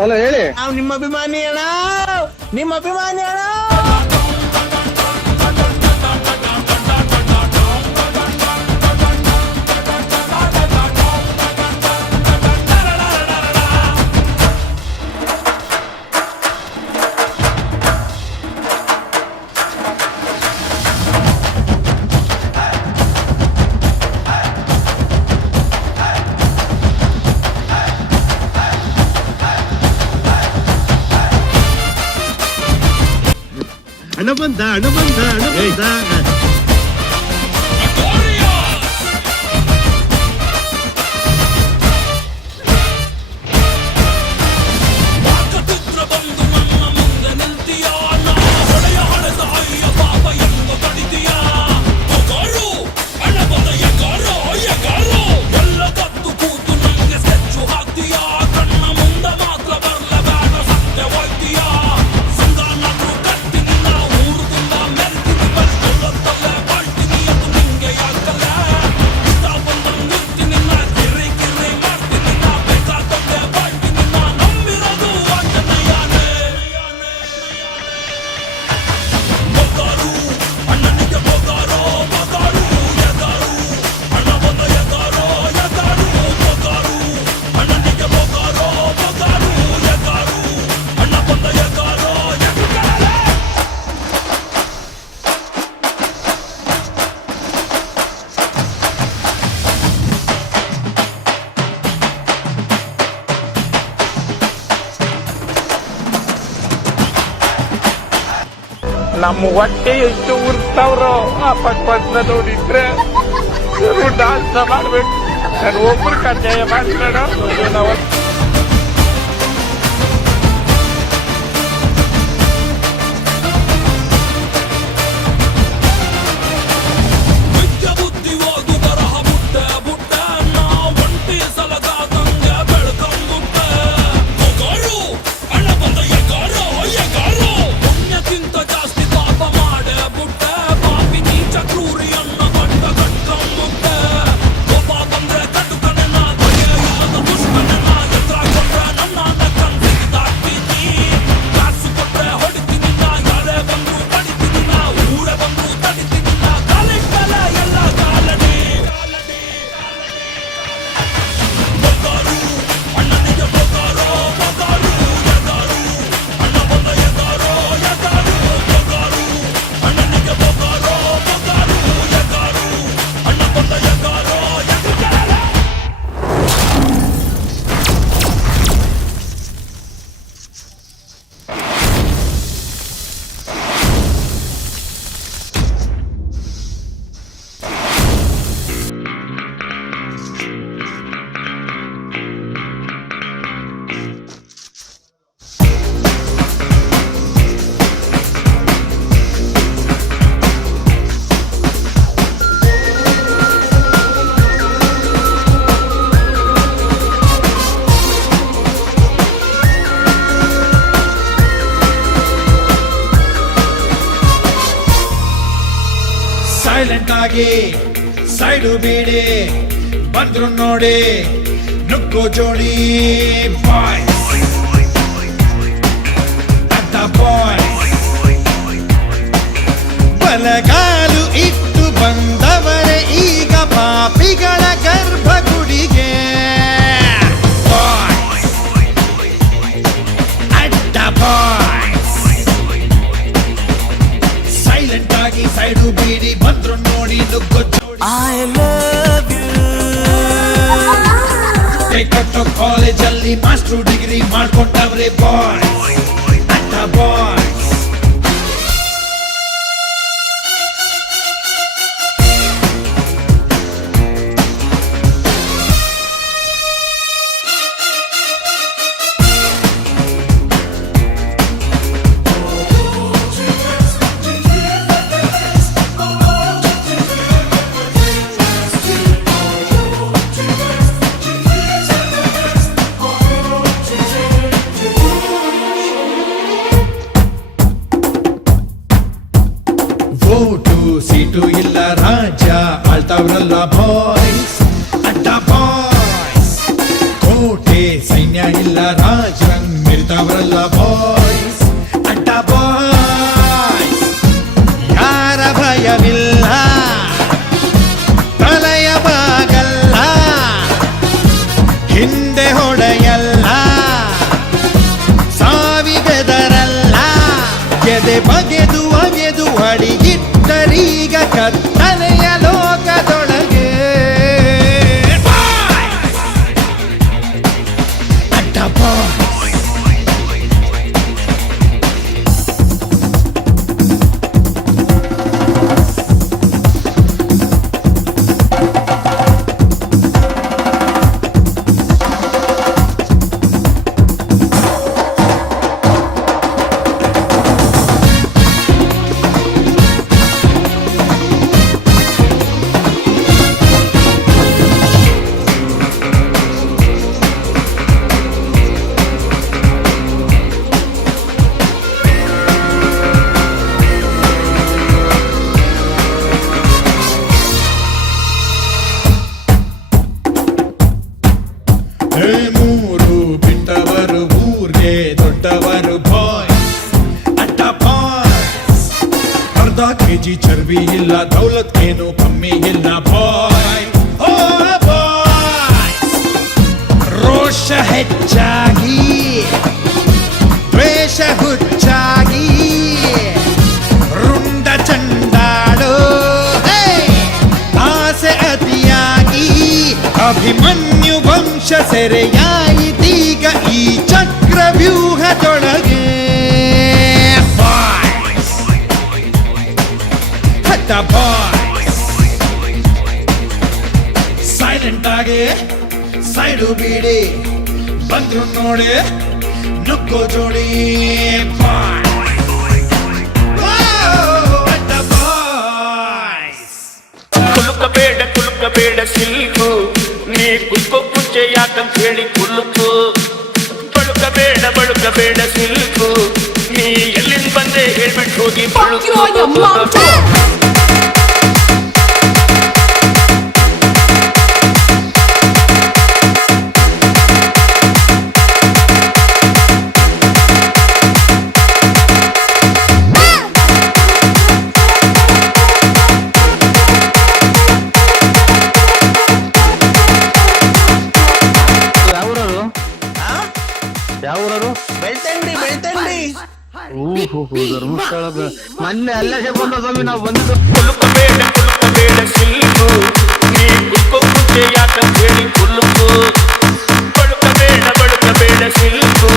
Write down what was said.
Hello ಹೇಳಿ. ನಾವು ನಿಮ್ಮ ಅಭಿಮಾನಿ ಅಣ್ಣ, ನಿಮ್ಮ ಅಭಿಮಾನಿ ಅಣ್ಣ. ಹಣ ಬಂದ ಹಣ ಬಂದ ಹಣ ಬಂದ. ನಮ್ಮ ಹೊಟ್ಟೆ ಎಷ್ಟು ಉರ್ತಾವ್ರೋ ಆ ಪಕ್ವದ ನೋಡಿದ್ರೆ ಡಾನ್ಸ್ ಮಾಡ್ಬೇಕು. ನಾನು ಒಬ್ರು ಕಡ್ಡಾಯ ಮಾಡ್ಬೇಡ ನಾವು. ಸೈಲೆಂಟ್ ಆಗಿ ಸೈಡು ಬೇಡಿ ಬಂದ್ರು ನೋಡಿ ನುಗ್ಗೋ ಜೋಡಿ ಬಾಯ್ಸ್ ಅಂತ ಬಾಯ್ಸ್. ಬಲಗಾಲು ಇಟ್ಟು ಬಂದವರೇ ಈಗ ಪಾಪಿಗಳ ಗರ್ಭಗುಡಿಗೆ ಬಾಯ್ಸ್ ಅಡ್ಡ ಬಾಯ್ಸ್. ಸೈಲೆಂಟ್ ಆಗಿ ಸೈಡು ಬೀಡಿ ಬಂದ್ರು ನೋಡಿ ನುಗ್ಗೋ ಜೋಡಿ. I love you. ಕೈಕೊಟ್ಟು ಕಾಲೇಜಲ್ಲಿ ಮಾಸ್ಟರ್ ಡಿಗ್ರಿ ಮಾಡ್ಕೊಂಡವ್ರೆ ಬಾಯ್ಸ್ ಅಡ್ಡ ಬಾಯ್ಸ್. ಓಟು ಸೀಟು ಇಲ್ಲ ರಾಜ್ಯ ಆಳ್ತಾವ್ರಲ್ಲ ಬಾಯ್ಸ್ ಅಡ್ಡ ಬಾಯ್ಸ್. ಕೋಟೆ ಸೈನ್ಯ ಇಲ್ಲ ರಾಜರಂಗ್ ಮೂರು ಬಿಟ್ಟವರು ಊರ್ಗೆ ದೊಡ್ಡವರು ಬಾಯ್ಸ್ ಅಡ್ಡ ಬಾಯ್ಸ್ ಅರ್ಧ ಕೆಜಿ ಚರ್ಬಿ ಇಲ್ಲ ದೌಲತ್ ಏನು ಕಮ್ಮಿ ಇಲ್ಲ ಬಾಯ್ ಓ ಬಾಯ್ಸ್ ರೋಷ ಹೆಚ್ಚಾಗಿ ದ್ವೇಷ ಹುಚ್ಚಾಗಿ ರುಂಡ ಚಂಡಾಡೋ ಆಸೆ ಅತಿಯಾಗಿ ಅಭಿಮನ್ಯು ವಂಶ ಸೆರೆಯಾಯಿತೀಗ ಈ ಚಕ್ರವ್ಯೂಹದೊಳಗೆ ಬಾಯ್ಸ್ ಹತ್ತ ಬಾಯ್ಸ್ ಸೈಲೆಂಟ್ ಆಗಿ ಸೈಡು ಬೀಡಿ ಬಂದ್ರು ನೋಡಿ ನುಗ್ಗೋ ಜೋಡಿ ಕುಲುಕಬೇಡ ಸಿಲ್ಕು ನೀ ಕುಲ್ಕೋ ಕುಚ್ಚೆ ಯಾಕಂತ ಹೇಳಿ ಕುಲುಕು ಬಳುಕಬೇಡ ಸಿಲ್ಕು ನೀ ಎಲ್ಲಿಂದ ಬಂದೆ ಹೇಳ್ಬಿಟ್ಟು ಹೋಗಿ ಬಳುಕು ಯಾವೂರರು? ಬೆಳ್ತಂಡಿ. ಧರ್ಮಸ್ಥಳ ಮೊನ್ನೆ ಅಲ್ಲೇ ಬಂದ ಸ್ವಾಮಿ ನಾವು ಬಂದಿದ್ದು. ಕುಲುಕಬೇಡ ಸಿಲ್ಕು ನೀ ಕುಲ್ಕೋ ಕುಚ್ಚೆ ಯಾಕಂತ ಹೇಳಿ ಕುಲುಕು ಬಳುಕಬೇಡ ಸಿಲ್ಕು